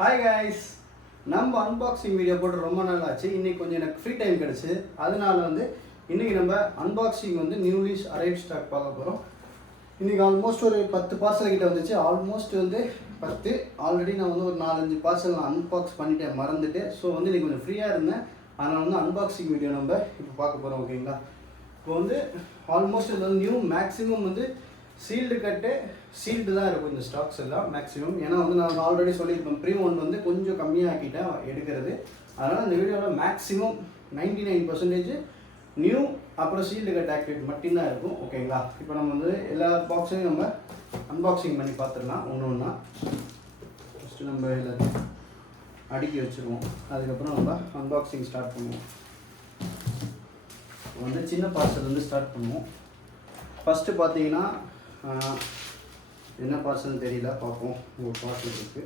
Hi guys, நம்ம unboxing video போட்டு ரொம்ப நாள் ஆச்சு. இன்றைக்கி கொஞ்சம் எனக்கு ஃப்ரீ டைம் கிடச்சி. அதனால் இன்றைக்கி நம்ம அன்பாக்சிங் நியூலிஷ் அரைவ் ஸ்டாக் பார்க்க போகிறோம். இன்றைக்கி ஆல்மோஸ்ட் ஒரு 10 பார்சல் கிட்ட வந்துச்சு. ஆல்மோஸ்ட் 10. ஆல்ரெடி நான் ஒரு 4-5 பார்சல் நான் அன்பாக்ஸ் பண்ணிட்டேன், மறந்துட்டேன். ஸோ இன்றைக்கி கொஞ்சம் ஃப்ரீயாக இருந்தேன். அதனால் அன்பாக்சிங் வீடியோ நம்ம இப்போ பார்க்க போகிறோம். ஓகேங்களா? இப்போ ஆல்மோஸ்ட் இது நியூ மேக்ஸிமம் சீல்டு கட்டு சீல்டு தான் இருக்கும் இந்த ஸ்டாக்ஸ் எல்லாம் மேக்ஸிமம். ஏன்னா நான் ஆல்ரெடி சொல்லியிருப்பேன், ப்ரீ ஒன் கொஞ்சம் கம்மியாக ஆக்கிட்டேன் எடுக்கிறது. அதனால் இந்த வீடியோவில் மேக்ஸிமம் 99% நியூ அப்புறம் சீல்டு கட் ஆக்டிவேட் மட்டும்தான் இருக்கும். ஓகேங்களா? இப்போ நம்ம எல்லா பாக்ஸையும் நம்ம அன்பாக்சிங் பண்ணி பார்த்துடலாம் ஒன்று ஒன்றா. ஃபஸ்ட்டு நம்ம எல்லாத்தையும் அடுக்கி வச்சுருவோம். அதுக்கப்புறம் நம்ம அன்பாக்சிங் ஸ்டார்ட் பண்ணுவோம். சின்ன பார்சல் ஸ்டார்ட் பண்ணுவோம். ஃபஸ்ட்டு பார்த்தீங்கன்னா என்ன பார்சல் தெரியல, பார்ப்போம். ஒரு பார்சல் இருக்குது.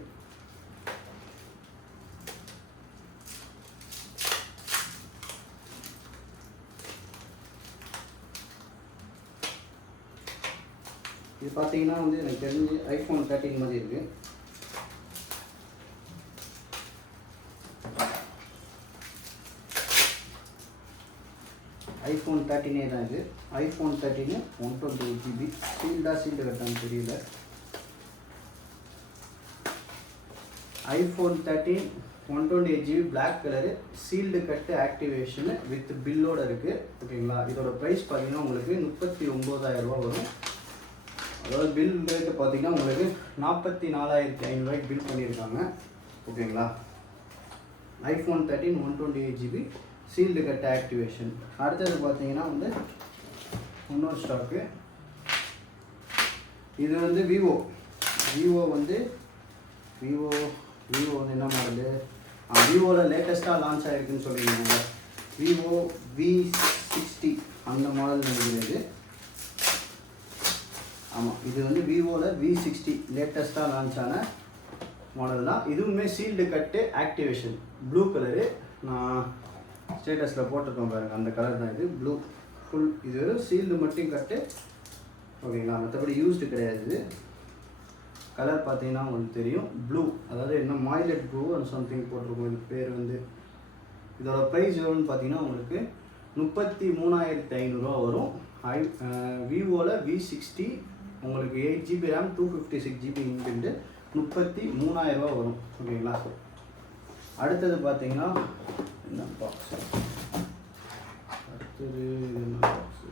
இது பார்த்தீங்கன்னா எனக்கு தெரிஞ்சு iPhone 13 மாதிரி இருக்குது. iPhone 13 தான் இது. iPhone 13 128GB. சீல்டு கட்டான்னு தெரியல. iPhone 13 128GB black colour, sealed கட்டு ஆக்டிவேஷனு வித் பில்லோடு இருக்குது. ஓகேங்களா? இதோட ப்ரைஸ் பார்த்தீங்கன்னா உங்களுக்கு 39,000 ரூபா வரும். அதாவது பில் ரேட்டு பார்த்தீங்கன்னா உங்களுக்கு 44,500 பில் பண்ணியிருக்காங்க. ஓகேங்களா? iPhone 13 128GB sealed cut activation. அடுத்தது பார்த்தீங்கன்னா இன்னொரு ஸ்டாக்கு. இது விவோ என்ன மாடலு, விவோவில் லேட்டஸ்ட்டாக லான்ச் ஆகிருக்குன்னு சொல்லியிருந்தாங்க. விவோ V60 அந்த மாடல் நினைக்கிறது. ஆமாம், இது விவோவில் V60 லேட்டஸ்ட்டாக லான்ச் ஆன மாடல் தான். இதுவுமே சீல்டு கட்டு ஆக்டிவேஷன் ப்ளூ கலரு. நான் ஸ்டேட்டஸில் போட்டிருக்கோம் பாருங்கள், அந்த கலர் தான் இது. Blue full. இது வெறும் சீல்டு மட்டும் கட்டு. ஓகேங்களா? மற்றபடி யூஸ்டு கிடையாது. இது கலர் பார்த்தீங்கன்னா உங்களுக்கு தெரியும், ப்ளூ. அதாவது என்ன மாய்லெட் ப்ளூ அண்ட் சம்திங் போட்டிருக்கோம். இது பேர் இதோட ப்ரைஸ் எவ்வளோன்னு பார்த்தீங்கன்னா உங்களுக்கு 33,500 வரும். விவோவில் V60 உங்களுக்கு 8GB RAM 256GB இன்பில்டு 33,000 வரும். ஓகேங்களா? அடுத்தது பார்த்தீங்கன்னா என்ன பாக்ஸ், அடுத்தது என்ன பாக்ஸு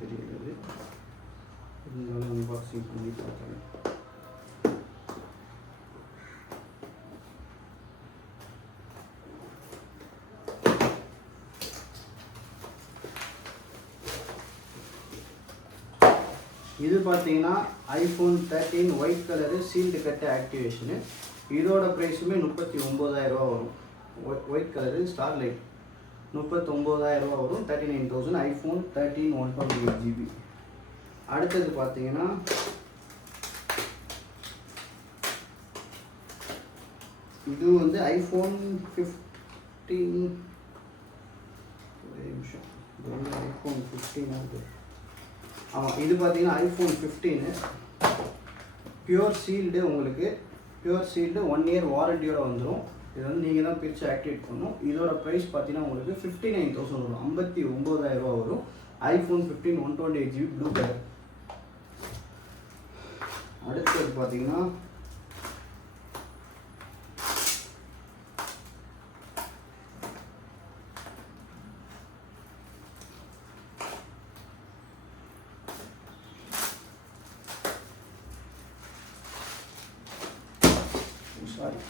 தெரியாது. இருந்தாலும் அன்பாக்சிங் பண்ணி பார்த்தேன். இது பார்த்தீங்கன்னா iPhone 13 ஒயிட் கலரு சீல்டு கட்டு ஆக்டிவேஷனு. இதோட ப்ரைஸுமே 39,000 வரும். ஒயிட் கலரு ஸ்டார் லைட் 39,000 வரும். 39,000 iPhone 13 128GB. அடுத்தது பார்த்தீங்கன்னா இது iPhone 15. ஒரே நிமிஷம், iPhone 15. ஆமாம், இது பார்த்தீங்கன்னா iPhone 15 பியூர் சீல்டு. உங்களுக்கு பியூர் சீல்டு 1 இயர் வாரண்டியோட வந்துடும். இது நீங்கள் தான் பிரித்து ஆக்டிவேட் பண்ணணும். இதோட ப்ரைஸ் பார்த்தீங்கன்னா உங்களுக்கு 59,000 வரும். 59,000 வரும். iPhone 15 128GB blue colour. அடுத்தது பார்த்தீங்கன்னா சாரி,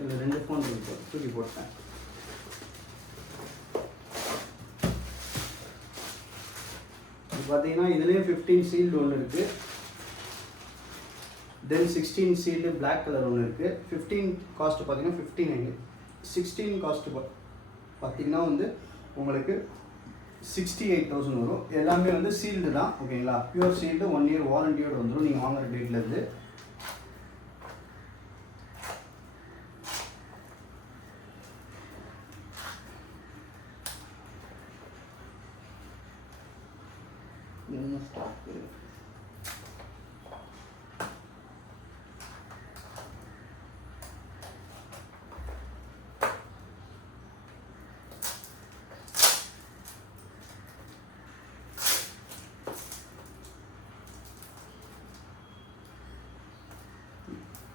இதில் 2 ஃபோன் இருக்கு, தூக்கி போட்டேன். இது பார்த்தீங்கன்னா இதுலேயே 15 சீல்டு ஒன்று இருக்குது. தென் 16 சீல்டு பிளாக் கலர் ஒன்று இருக்குது. 15 காஸ்ட்டு பார்த்தீங்கன்னா 59. 16 காஸ்ட்டு பார்த்தீங்கன்னா உங்களுக்கு 68,000 வரும். எல்லாமே சீல்டு தான். ஓகேங்களா? பியூர் சீல்டு 1 இயர் வாரண்டியோடு வந்துடும் நீங்கள் வாங்குகிற டேட்லேருந்து.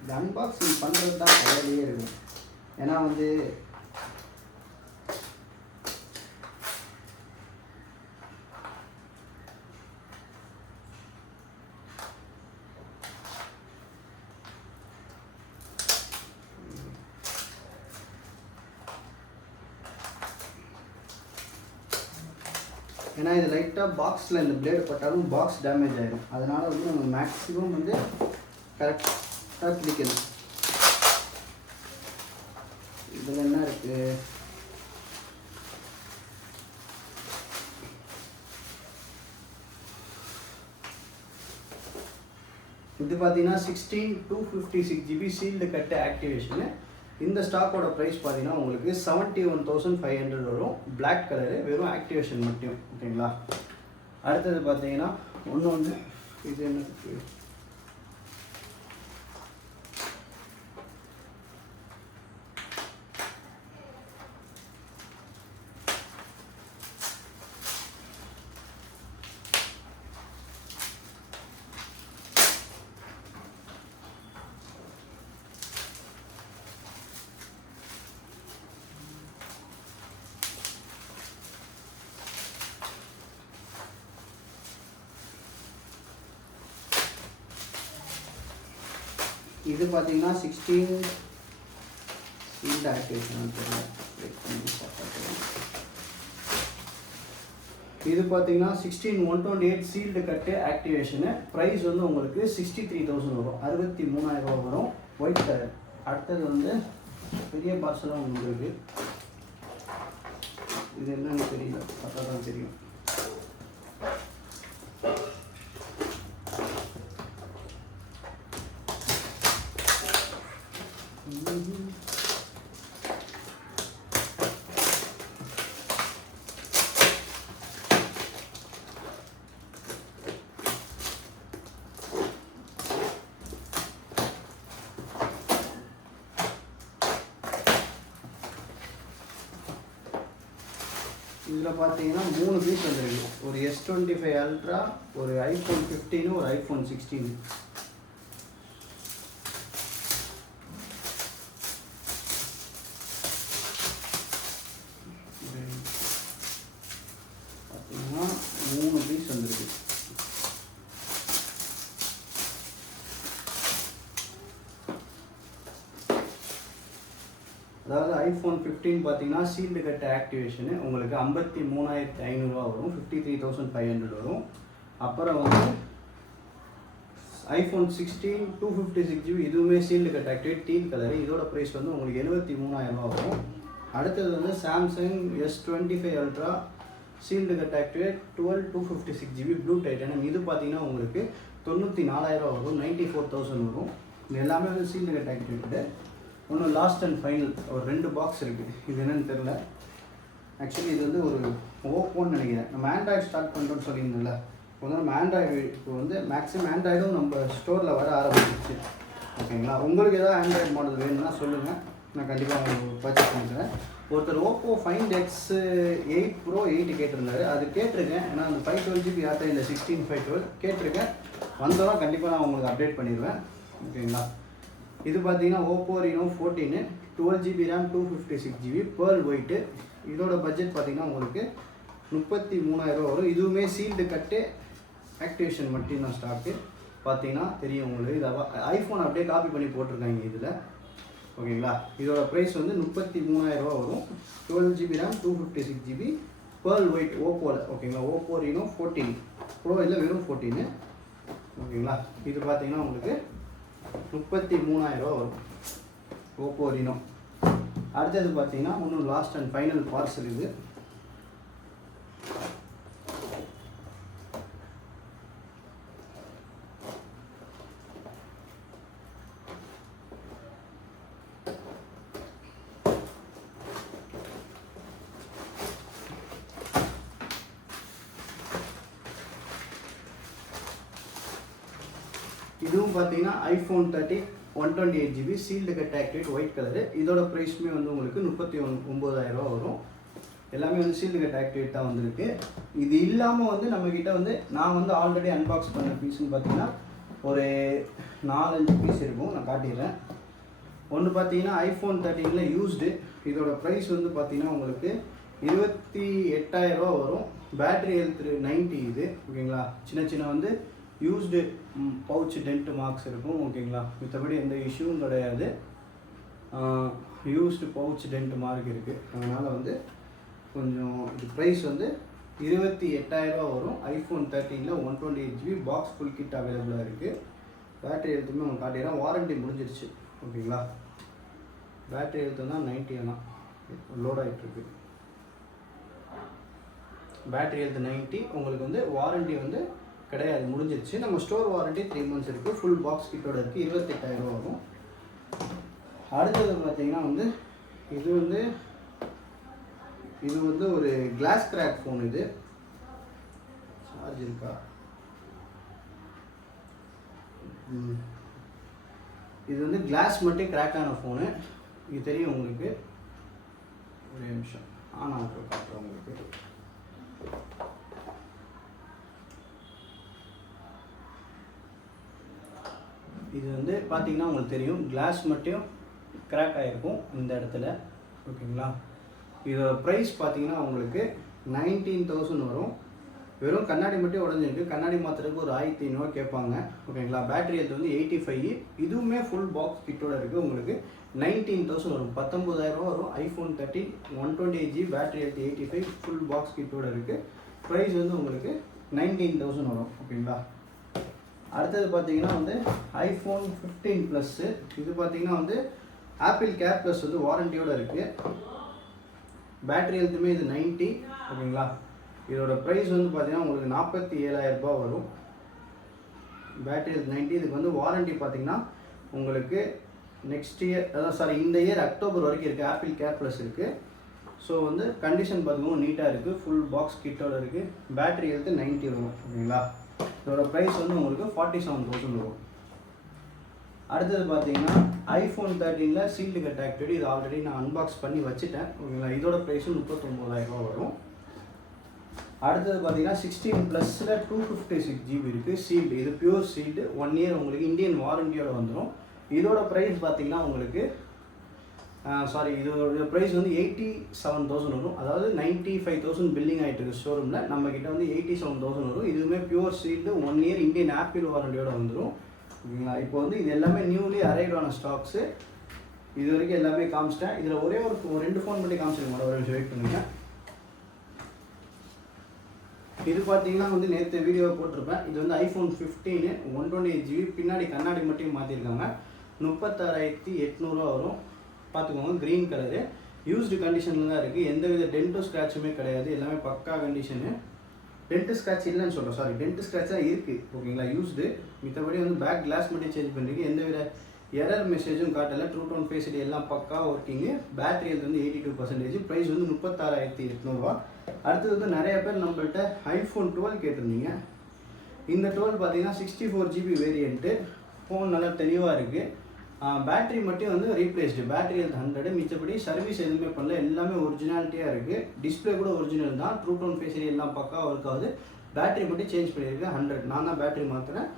இந்த அன்பாக்சிங் பண்ணுறது தான் வேலையே இருக்கும். ஏன்னா வந்து ஏன்னா இது லைட்டாக பாக்ஸில் இந்த பிளேடு பட்டாலும் பாக்ஸ் டேமேஜ் ஆகிடும். அதனால் வந்து நம்ம மேக்ஸிமம் வந்து கரெக்டாக பிடிக்கணும். இதில் என்ன இருக்குது, இது பார்த்தீங்கன்னா 16 256 GB சீல்டு கட்டு ஆக்டிவேஷனு. இந்த ஸ்டாக்கோட ப்ரைஸ் பார்த்தீங்கன்னா உங்களுக்கு 71,500 வரும். பிளாக் கலரு, வெறும் ஆக்டிவேஷன் மட்டும். ஓகேங்களா. அடுத்தது பார்த்தீங்கன்னா ஒன்று இது என்ன, இது பார்த்தீங்கன்னா 16 சீல்டு ஆக்டிவேஷன். இது பார்த்தீங்கன்னா 16 128 சீல்டு கட்டு ஆக்டிவேஷனு. ப்ரைஸ் வந்து உங்களுக்கு 63,000 வரும், 63,000 வரும். White colour. அடுத்தது வந்து பெரிய பார்சலாக உங்களுக்கு இருக்குது. இது என்னன்னு தெரியல, பார்த்தா தான் தெரியும். இதில் பார்த்தீங்கன்னா 3 பீஸ் வந்துருக்கு. ஒரு S25 Ultra, ஒரு iPhone 15, ஒரு iPhone 16. பார்த்தீங்கன்னா 3 பீஸ் வந்துருக்கு. அதாவது iPhone 15 பார்த்தீங்கன்னா சீல்டு கட் ஆக்டிவேஷனு உங்களுக்கு 53,500 வரும், 53,500 வரும். அப்புறம் வந்து iPhone 16 256 GB, இதுவுமே sealed cut activate, deal colour. இதோட ப்ரைஸ் வந்து உங்களுக்கு 73,000 வரும். அடுத்தது வந்து Samsung S25 Ultra sealed cut activate 12 256 GB blue titanium. இது பார்த்தீங்கன்னா உங்களுக்கு 94,000 வரும், 94,000 வரும். இது எல்லாமே வந்து சீல்டு கட் ஆக்டிவேட்டு. ஒன்று லாஸ்ட் அண்ட் ஃபைனல் ஒரு 2 பாக்ஸ் இருக்குது. இது என்னன்னு தெரில. ஆக்சுவலி இது வந்து ஒரு ஓப்போன்னு நினைக்கிறேன். நம்ம ஆண்ட்ராய்டு ஸ்டார்ட் பண்ணுறோன்னு சொல்லியிருந்தோம்ல. இப்போ வந்து நம்ம ஆண்ட்ராய்டு இப்போ வந்து மேக்ஸிமம் ஆண்ட்ராய்டும் நம்ம ஸ்டோரில் வர ஆரம்பிச்சிருச்சு. ஓகேங்களா. உங்களுக்கு ஏதாவது ஆண்ட்ராய்டு மாடல் வேணும்னா சொல்லுங்கள், நான் கண்டிப்பாக உங்களுக்கு பர்ச்சேஸ் பண்ணிக்கிறேன். ஒருத்தர் ஓப்போ Find X8 Pro 8 கேட்டிருந்தாரு. அது கேட்டிருக்கேன். ஏன்னா அந்த 512 GB ஆட்டம் இல்லை, 16 512 கேட்டிருக்கேன். வந்தோன்னா கண்டிப்பாக நான் உங்களுக்கு அப்டேட் பண்ணிடுவேன். ஓகேங்களா. இது பார்த்தீங்கன்னா Oppo Reno 14 12 GB RAM 256 GB pearl white. இதோட பட்ஜெட் பார்த்தீங்கன்னா உங்களுக்கு 33,000 வரும். இதுவுமே சீல்டு கட்டு ஆக்டிவேஷன் மட்டும் தான் ஸ்டாக்கு. பார்த்தீங்கன்னா தெரியும் உங்களுக்கு. இதை ஐஃபோன் அப்படியே காப்பி பண்ணி போட்டிருக்காங்க இதில். ஓகேங்களா. இதோட ப்ரைஸ் வந்து 33,000 வரும். 12 GB RAM 256 GB pearl white ஓப்போவில். ஓகேங்களா. ஓப்போ Reno 14 ப்ரோ இல்லை, வெறும் 14. ஓகேங்களா. இது பார்த்தீங்கன்னா உங்களுக்கு 33,000 வரும் ஓப்போ Reno. அடுத்தது பார்த்தீங்கன்னா இன்னும் லாஸ்ட் அண்ட் ஃபைனல் பார்சல் இது. இதுவும் பார்த்தீங்கன்னா iPhone 13 128 GB sealed cut activate white colour. இதோட ப்ரைஸுமே வந்து உங்களுக்கு 39,000 வரும். எல்லாமே வந்து சீல்டு கட் ஆக்டிவேட் தான் வந்திருக்கு. இது இல்லாமல் வந்து நம்மக்கிட்ட வந்து நான் வந்து ஆல்ரெடி அன்பாக்ஸ் பண்ண பீஸ்ன்னு பார்த்தீங்கன்னா ஒரு 4-5 பீஸ் இருக்கும், நான் காட்டிடுறேன். ஒன்று பார்த்தீங்கன்னா ஐஃபோன் 13 யூஸ்டு. இதோட ப்ரைஸ் வந்து பார்த்தீங்கன்னா உங்களுக்கு 28,000 வரும். பேட்ரி ஹெல்த் 90 இது, ஓகேங்களா. சின்ன சின்ன வந்து யூஸ்டு பவுச் டென்ட் மார்க்ஸ் இருக்கும், ஓகேங்களா. மற்றபடி எந்த இஷ்யூவும் கிடையாது. யூஸ்டு பவுச் டென்ட் மார்க் இருக்குது. அதனால் வந்து கொஞ்சம் இது ப்ரைஸ் வந்து 28,000 வரும். IPhone 13 128GB box full kit அவைலபிளாக இருக்குது. பேட்டரி ஹெல்த்துமே உங்களுக்கு காட்டிடுறேன். வாரண்டி முடிஞ்சிருச்சு, ஓகேங்களா. பேட்டரி ஹெல்த்து தான் 90 தான் லோட் ஆகிட்டுருக்கு. Battery health 90. உங்களுக்கு வந்து வாரண்டி வந்து கிடையாது, முடிஞ்சிருச்சு. நம்ம ஸ்டோர் வாரண்டி 3 months இருக்குது. ஃபுல் பாக்ஸ் கிட்டோட இருக்குது. 28,000 வரும். அடுத்தது பார்த்தீங்கன்னா வந்து இது வந்து ஒரு கிளாஸ் கிராக் ஃபோன். இது சார்ஜ் இருக்கா? இது வந்து கிளாஸ் மட்டும் கிராக் ஆன ஃபோனு. இது தெரியும் உங்களுக்கு. ஒரு நிமிஷம் நான் காட்டுறேன் உங்களுக்கு. இது வந்து பார்த்தீங்கன்னா உங்களுக்கு தெரியும், கிளாஸ் மட்டும் கிராக் ஆகிருக்கும் இந்த இடத்துல, ஓகேங்களா. இதோட ப்ரைஸ் பார்த்தீங்கன்னா உங்களுக்கு 19,000 வரும். வெறும் கண்ணாடி மட்டும் உடஞ்சிருக்கு. கண்ணாடி மாற்றுறதுக்கு ஒரு 1,500 கேட்பாங்க, ஓகேங்களா. பேட்டரி ஹெல்த் வந்து 85. இதுவுமே ஃபுல் பாக்ஸ் கிட்டோட இருக்குது. உங்களுக்கு 19,000 வரும். 19,000 வரும். IPhone 13 128GB battery health 85 full box கிட்டோட இருக்குது. ப்ரைஸ் வந்து உங்களுக்கு 19,000 வரும், ஓகேங்களா. அடுத்தது பார்த்தீங்கன்னா வந்து ஐஃபோன் 15 ப்ளஸ்ஸு. இது பார்த்தீங்கன்னா வந்து ஆப்பிள் கேர் ப்ளஸ் வந்து வாரண்டியோடு இருக்குது. பேட்டரி ஹெல்த்துமே இது 90, ஓகேங்களா. இதோட ப்ரைஸ் வந்து பார்த்தீங்கன்னா உங்களுக்கு 47,000 வரும். Battery health 90. இதுக்கு வந்து வாரண்டி பார்த்தீங்கன்னா உங்களுக்கு நெக்ஸ்ட் இயர், இந்த இயர் அக்டோபர் வரைக்கும் இருக்குது. ஆப்பிள் கேர் ப்ளஸ் இருக்குது. ஸோ வந்து கண்டிஷன் பார்த்துக்கோங்க, நீட்டாக இருக்குது. ஃபுல் பாக்ஸ் கிட்டோட இருக்குது. பேட்டரி ஹெல்த்து 90 வரும், ஓகேங்களா. இதோட ப்ரைஸ் வந்து உங்களுக்கு 47,000 வரும். அடுத்தது பார்த்தீங்கன்னா ஐஃபோன் 13 சீல்டு கட் ஆக்டிவிட்டி. இது ஆல்ரெடி நான் அன்பாக்ஸ் பண்ணி வச்சுட்டேன், ஓகேங்களா. இதோட ப்ரைஸும் 39,000 வரும். அடுத்தது பார்த்தீங்கன்னா 16 ப்ளஸில் 256GB இருக்குது. சீல்டு, இது பியூர் சீல்டு. 1 year உங்களுக்கு இந்தியன் வாரண்டியோட வந்துடும். இதோட ப்ரைஸ் பார்த்தீங்கன்னா உங்களுக்கு இதோட ப்ரைஸ் வந்து 87,000 வரும். அதாவது 95,000 பில்லிங் ஆகிட்டு இருக்குது ஷோரூமில். நம்மக்கிட்ட வந்து 87,000 வரும். இதுவுமே pure sealed. 1 year Indian Apple வாரண்டியோட வந்துடும், ஓகேங்களா. இப்போ வந்து இது எல்லாமே நியூலி அரைவ்டான ஸ்டாக்ஸு. இது வரைக்கும் எல்லாமே காமிச்சிட்டேன். இதில் ஒரே ஒரு 2 ஃபோன் மட்டும் காமிச்சிருக்க மாட்டேன். ஒரு நிமிஷம் வெயிட் பண்ணுங்க. இது பார்த்தீங்கன்னா வந்து நேற்று வீடியோ போட்டிருப்பேன். இது வந்து ஐஃபோன் 15 128GB. பின்னாடி கண்ணாடி மட்டும் மாற்றிருக்காங்க. 36,800 வரும். பார்த்துக்கோங்க, க்ரீன் கலரு. யூஸ்டு கண்டிஷனில் தான் இருக்குது. எந்தவித டென்ட்டு ஸ்க்ராட்சுமே கிடையாது. எல்லாமே பக்கா கண்டிஷனு. டென்ட்டு ஸ்க்ராட்ச் இல்லைன்னு சொல்கிறேன், டென்ட்டு ஸ்க்ராட்ச் தான் இருக்குது, ஓகேங்களா. யூஸ்டு. மித்தபடி வந்து பேக் கிளாஸ் மட்டும் சேஞ்ச் பண்ணிருக்கு. எந்தவித எரர் மெசேஜும் காட்டலை. ட்ரூ டோன் ஃபேஸ் ஐடி எல்லாம் பக்கா ஒர்க்கிங்கு. பேட்டரி ஹெல்த் வந்து 82%. ப்ரைஸ் வந்து 36,800. அடுத்தது வந்து நிறைய பேர் நம்மள்கிட்ட ஐஃபோன் 12 கேட்டிருந்தீங்க. இந்த 12 பார்த்தீங்கன்னா 64GB வேரியண்ட்டு. ஃபோன் நல்லா தெளிவாக இருக்குது. பேட்டரி மட்டும் வந்து ரீப்ளேஸ்டு. Battery health 100. மிச்சப்படி சர்வீஸ் எதுவுமே பண்ணல. எல்லாமே ஒரிஜினாலிட்டியாக இருக்குது. டிஸ்பிளே கூட ஒரிஜினல் தான். ட்ரூ டோன் ஃபேஸ் ஐடி எல்லாம் பக்கா ஒர்க் ஆகுது. பேட்டரி மட்டும் சேஞ்ச் பண்ணியிருக்கேன் 100. நான் தான் பேட்டரி மாற்றுறேன்.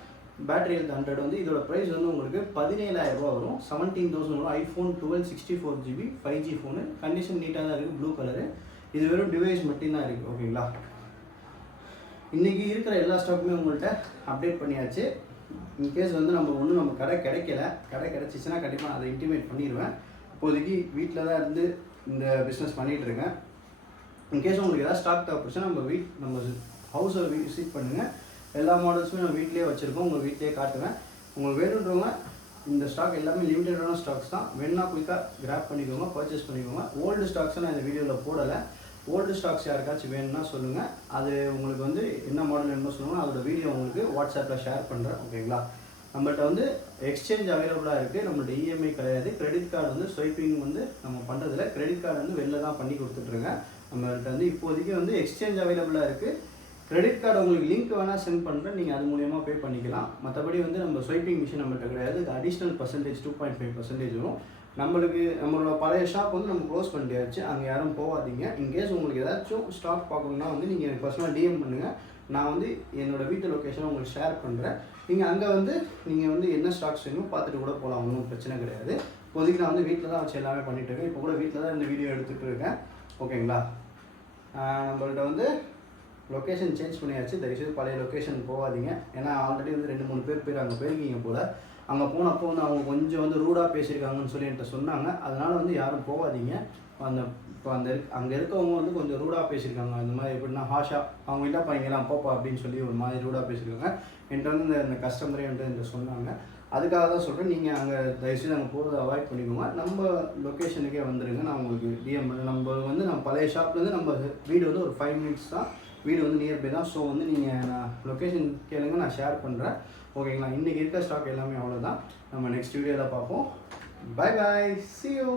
பேட்டரி ஹெல்த் 100 வந்து இதோட ப்ரைஸ் வந்து உங்களுக்கு 17,000 வரும். 17,000 வரும். IPhone 12 64GB 5G phone. Condition நீட்டாக தான் இருக்குது. Blue colour. இது வெறும் டிவைஸ் மட்டும்தான் இருக்குது, ஓகேங்களா. இன்றைக்கி இருக்கிற எல்லா ஸ்டாக்குமே உங்கள்கிட்ட அப்டேட் பண்ணியாச்சு. இன்கேஸ் வந்து நம்ம கடை கிடச்சிச்சின்னா கண்டிப்பாக நான் அதை இன்டிமேட் பண்ணிடுவேன். இப்போதைக்கு வீட்டில் தான் இருந்து இந்த பிஸ்னஸ் பண்ணிகிட்ருக்கேன். இன்கேஸ் உங்களுக்கு எதாவது ஸ்டாக் தேவைப்படுச்சுன்னா நம்ம ஹவுஸை விசிட் பண்ணுங்கள். எல்லா மாடல்ஸுமே நம்ம வீட்டிலே வச்சுருக்கோம். உங்கள் வீட்டிலே காட்டுவேன். உங்களுக்கு வேணுன்றவங்க இந்த ஸ்டாக் எல்லாமே லிமிட்டடான ஸ்டாக்ஸ் தான். வேணா குயிக்காக கிராப் பண்ணிக்கோங்க, பர்ச்சேஸ் பண்ணிக்கோங்க. ஓல்டு ஸ்டாக்ஸை நான் இந்த வீடியோவில் போடலை. ஓல்டு ஸ்டாக்ஸ் யாருக்காச்சும் வேணும்னா சொல்லுங்கள். அது உங்களுக்கு வந்து என்ன மாடல் வேணுமோ சொல்லுங்கள். அதோட வீடியோ உங்களுக்கு வாட்ஸ்அப்பில் ஷேர் பண்ணுறேன், ஓகேங்களா. நம்மள்கிட்ட வந்து எக்ஸ்சேஞ்ச் அவைலபிளாக இருக்குது. நம்மள்ட்ட இஎம்ஐ கிடையாது. கிரெடிட் கார்டு வந்து ஸ்வைப்பிங் வந்து நம்ம பண்ணுறதில்ல. கிரெடிட் கார்டு வந்து வெளில தான் பண்ணி கொடுத்துட்ருங்க. நம்மள்கிட்ட வந்து இப்போதைக்கு வந்து எக்ஸ்சேஞ்ச் அவைலபிளாக இருக்குது. கிரெடிட் கார்டு உங்களுக்கு லிங்க் வேணால் சென்ட் பண்ணுறேன். நீங்கள் அது மூலயமா பே பண்ணிக்கலாம். மற்றபடி வந்து நம்ம ஸ்வைப்பிங் மிஷின் நம்மள்கிட்ட கிடையாது. அது அடிஷ்னல் பர்சன்டேஜ் 2.5% வரும். நம்மளோட பழைய ஷாப் வந்து நம்ம க்ளோஸ் பண்ணியாச்சு. அங்கே யாரும் போகாதீங்க. இன்கேஸ் உங்களுக்கு ஏதாச்சும் ஸ்டாக் பார்க்கணுன்னா வந்து நீங்கள் எனக்கு பர்சனலாக டிஎம் பண்ணுங்கள். நான் வந்து என்னோடய வீட்டு லொக்கேஷனை உங்களுக்கு ஷேர் பண்ணுறேன். நீங்கள் அங்கே வந்து நீங்கள் வந்து என்ன ஸ்டாக்ஸ் வேணுமோ பார்த்துட்டு கூட போகலாம், ஒன்றும் பிரச்சனை கிடையாது. இப்போதைக்கு நான் வந்து வீட்டில் தான் வச்சு எல்லாமே பண்ணிகிட்டு இருக்கேன். இப்போ கூட வீட்டில் தான் இந்த வீடியோ எடுத்துகிட்டு இருக்கேன். ஓகேங்களா? நம்மள்ட்ட வந்து லொக்கேஷன் சேஞ்ச் பண்ணியாச்சு. தயவுசெய்து பழைய லொக்கேஷன் போகாதீங்க. ஏன்னா ஆல்ரெடி வந்து 2-3 பேர் அங்கே போயிருக்கீங்க போல். அங்கே போனப்போ வந்து அவங்க கொஞ்சம் வந்து ரூடாக பேசியிருக்காங்கன்னு சொல்லி என்கிட்ட சொன்னாங்க. அதனால் வந்து யாரும் போகாதீங்க. இப்போ அங்கே இருக்கவங்க வந்து கொஞ்சம் ரூடாக பேசியிருக்காங்க. இந்த மாதிரி எப்படின்னா ஹாஷா அவங்க இல்லை பையங்களாம் போப்பா அப்படின்னு சொல்லி ஒரு மாதிரி ரூடாக பேசியிருக்காங்க. என்கிட்ட வந்து இந்த கஸ்டமரே வந்து என்கிட்ட சொன்னாங்க. அதுக்காக தான் சொல்கிறேன், நீங்கள் அங்கே தயவுசெய்து அங்கே போகிறத அவாய்ட் பண்ணிக்கோங்க. நம்ம லொக்கேஷனுக்கே வந்துடுங்க. நான் உங்களுக்கு டிஎம் நம்ம பழைய ஷாப்லேருந்து நம்ம வீடு வந்து ஒரு 5 மினிட்ஸ் தான். வீடு வந்து நியர்பை தான். ஸோ வந்து நீங்கள் நான் லொக்கேஷன் கேளுங்க, நான் ஷேர் பண்ணுறேன். ஓகேங்களா? இன்றைக்கி இருக்க ஸ்டாக் எல்லாமே அவ்வளோதான். நம்ம நெக்ஸ்ட் வீடியோவில் பார்ப்போம். Bye bye, see you.